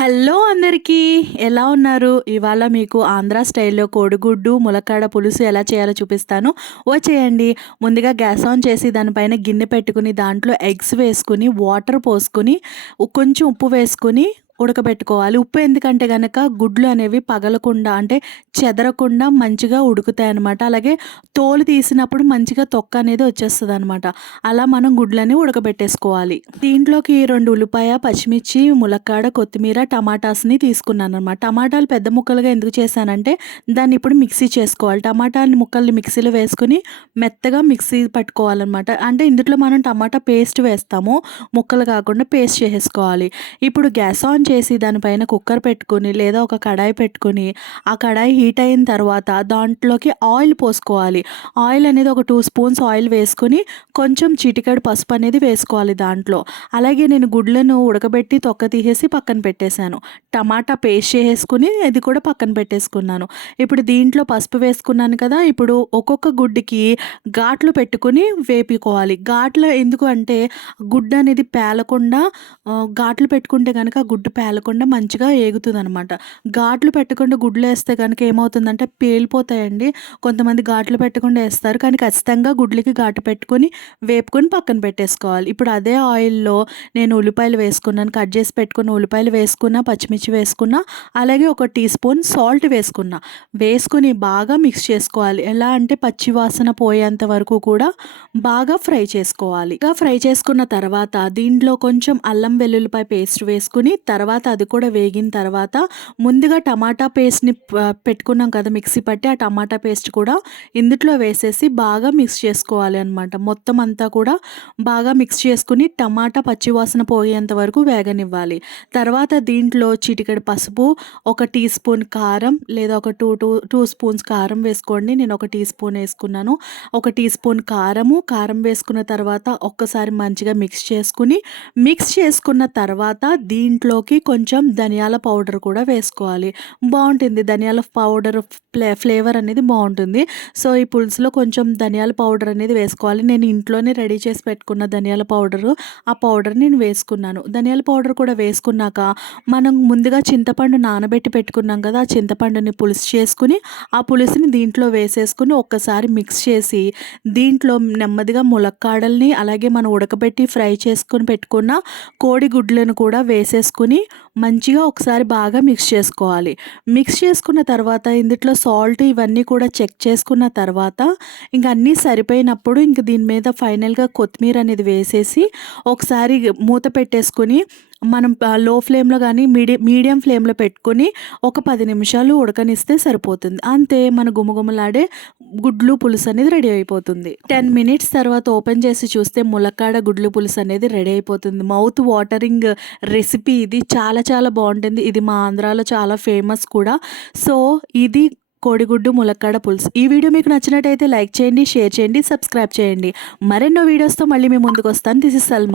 Hello అందరికీ ఎలా ఉన్నారు? ఇవాళ మీకు ఆంధ్ర స్టైల్లో కోడిగుడ్డు ములక్కాడ పులుసు ఎలా చేయాలో చూపిస్తాను. వచ్చేయండి. ముందుగా గ్యాస్ ఆన్ చేసి దానిపైన గిన్నె పెట్టుకుని దాంట్లో ఎగ్స్ వేసుకుని వాటర్ పోసుకుని కొంచెం ఉప్పు వేసుకుని ఉడకబెట్టుకోవాలి. ఉప్పు ఎందుకంటే కనుక గుడ్లు అనేవి పగలకుండా అంటే చెదరకుండా మంచిగా ఉడుకుతాయి అనమాట అలాగే తోలు తీసినప్పుడు మంచిగా తొక్క అనేది వచ్చేస్తుంది అనమాట అలా మనం గుడ్లని ఉడకబెట్టేసుకోవాలి. దీంట్లోకి రెండు ఉల్లిపాయ పచ్చిమిర్చి ములక్కాడ కొత్తిమీర టమాటాస్ని తీసుకున్నాను అనమాట టమాటాలు పెద్ద ముక్కలుగా ఎందుకు చేశానంటే దాన్ని ఇప్పుడు మిక్సీ చేసుకోవాలి. టమాటాని ముక్కల్ని మిక్సీలో వేసుకుని మెత్తగా మిక్సీ పట్టుకోవాలన్నమాట. అంటే ఇందులో మనం టమాటా పేస్ట్ వేస్తాము. ముక్కలు కాకుండా పేస్ట్ చేసుకోవాలి ఇప్పుడు గ్యాస్ ఆన్ చేసి దానిపైన కుక్కర్ పెట్టుకొని లేదా ఒక కడాయి పెట్టుకొని ఆ కడాయి హీట్ అయిన తర్వాత దాంట్లోకి ఆయిల్ పోసుకోవాలి. ఆయిల్ అనేది ఒక టూ స్పూన్స్ ఆయిల్ వేసుకొని కొంచెం చిటికెడు పసుపు అనేది వేసుకోవాలి దాంట్లో. అలాగే నేను గుడ్లను ఉడకబెట్టి తొక్క తీసేసి పక్కన పెట్టేశాను. టమాటా పేస్ట్ చేసేసుకుని అది కూడా పక్కన పెట్టేసుకున్నాను. ఇప్పుడు దీంట్లో పసుపు వేసుకున్నాను కదా ఇప్పుడు ఒక్కొక్క గుడ్డుకి ఘాట్లు పెట్టుకొని వేపుకోవాలి. ఘాట్లు ఎందుకు అంటే గుడ్డు అనేది పేలకుండా ఘాట్లు పెట్టుకుంటే కనుక గుడ్డు పేలకుండా మంచిగా ఏగుతుంది అనమాట ఘాట్లు పెట్టకుండా గుడ్లు వేస్తే కనుక ఏమవుతుందంటే పేలిపోతాయండి. కొంతమంది ఘాట్లు పెట్టకుండా వేస్తారు. కానీ ఖచ్చితంగా గుడ్లకి ఘాటు పెట్టుకొని వేపుకొని పక్కన పెట్టేసుకోవాలి. ఇప్పుడు అదే ఆయిల్లో నేను ఉల్లిపాయలు వేసుకున్నాను. కట్ చేసి పెట్టుకున్న ఉల్లిపాయలు వేసుకున్నా పచ్చిమిర్చి వేసుకున్నా అలాగే ఒక టీ స్పూన్ సాల్ట్ వేసుకున్నా. వేసుకుని బాగా మిక్స్ చేసుకోవాలి. ఎలా అంటే పచ్చి వాసన పోయేంత వరకు కూడా బాగా ఫ్రై చేసుకోవాలి. ఇంకా ఫ్రై చేసుకున్న తర్వాత దీంట్లో కొంచెం అల్లం వెల్లుల్లిపాయ పేస్ట్ వేసుకుని తర్వాత తర్వాత అది కూడా వేగిన తర్వాత ముందుగా టమాటా పేస్ట్ని పెట్టుకున్నాం కదా మిక్సీ పట్టి ఆ టమాటా పేస్ట్ కూడా ఇందుట్లో వేసేసి బాగా మిక్స్ చేసుకోవాలి అనమాట మొత్తం అంతా కూడా బాగా మిక్స్ చేసుకుని టమాటా పచ్చివాసన పోయేంత వరకు వేగనివ్వాలి. తర్వాత దీంట్లో చిటికెడు పసుపు ఒక టీ స్పూన్ కారం లేదా ఒక టూ టూ టూ స్పూన్స్ కారం వేసుకోండి. నేను ఒక టీ స్పూన్ వేసుకున్నాను. ఒక టీ స్పూన్ కారము కారం వేసుకున్న తర్వాత ఒక్కసారి మంచిగా మిక్స్ చేసుకుని మిక్స్ చేసుకున్న తర్వాత దీంట్లోకి కొంచెం ధనియాల పౌడర్ కూడా వేసుకోవాలి. బాగుంటుంది. ధనియాల పౌడర్ ఫ్లే ఫ్లేవర్ అనేది బాగుంటుంది. సో ఈ పులుసులో కొంచెం ధనియాల పౌడర్ అనేది వేసుకోవాలి. నేను ఇంట్లోనే రెడీ చేసి పెట్టుకున్న ధనియాల పౌడరు ఆ పౌడర్ నేను వేసుకున్నాను. ధనియాల పౌడర్ కూడా వేసుకున్నాక మనం ముందుగా చింతపండు నానబెట్టి పెట్టుకున్నాం కదా ఆ చింతపండుని పులుసు చేసుకుని ఆ పులుసుని దీంట్లో వేసేసుకుని ఒక్కసారి మిక్స్ చేసి దీంట్లో నెమ్మదిగా ములక్కాడల్ని అలాగే మనం ఉడకబెట్టి ఫ్రై చేసుకుని పెట్టుకున్న కోడి గుడ్లను కూడా వేసేసుకుని మంచిగా ఒకసారి బాగా మిక్స్ చేసుకోవాలి. మిక్స్ చేసుకున్న తర్వాత ఇందులో సాల్ట్ ఇవన్నీ కూడా చెక్ చేసుకున్న తర్వాత ఇంక అన్నీ సరిపోయినప్పుడు ఇంక దీని మీద ఫైనల్గా కొత్తిమీర అనేది వేసేసి ఒకసారి మూత పెట్టేసుకొని మనం లో ఫ్లేమ్లో కానీ మీడియం మీడియం ఫ్లేమ్లో పెట్టుకొని ఒక పది నిమిషాలు ఉడకనిస్తే సరిపోతుంది. అంతే మన గుమగుమలాడే గుడ్లు పులుసు అనేది రెడీ అయిపోతుంది. టెన్ మినిట్స్ తర్వాత ఓపెన్ చేసి చూస్తే ములక్కాడ గుడ్లు పులుసు అనేది రెడీ అయిపోతుంది. మౌత్ వాటరింగ్ రెసిపీ ఇది. చాలా చాలా బాగుంటుంది. ఇది మా ఆంధ్రాలో చాలా ఫేమస్ కూడా. సో ఇది కోడిగుడ్డు ములక్కాడ పులుసు. ఈ వీడియో మీకు నచ్చినట్టయితే లైక్ చేయండి షేర్ చేయండి సబ్స్క్రైబ్ చేయండి. మరెన్నో వీడియోస్తో మళ్ళీ మీ ముందుకు వస్తాను దిస్ ఇస్ సల్మా